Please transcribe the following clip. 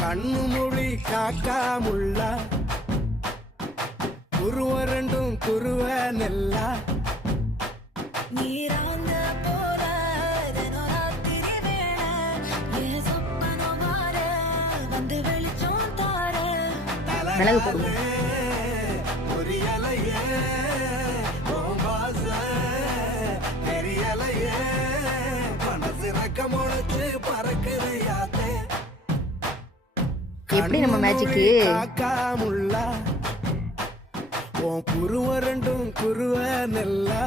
கண்ணு மொழி காக்கா முள்ளா குருவ ரெண்டும் குருவ நெல்லா நீராங்க போல ராத்திரி வேளை என் சொப்பனம் மாற வந்து வெளிச்சம் தார மிளகு போடுங்க. ஒரு இலையே தெரியலையே மனசு ரக்க முளைச்சு பறக்குதையாத்தே எப்படி நம்ம மேஜிக்கு காக்கா முள்ளா உன் குருவ ரெண்டும் குருவ நெல்லா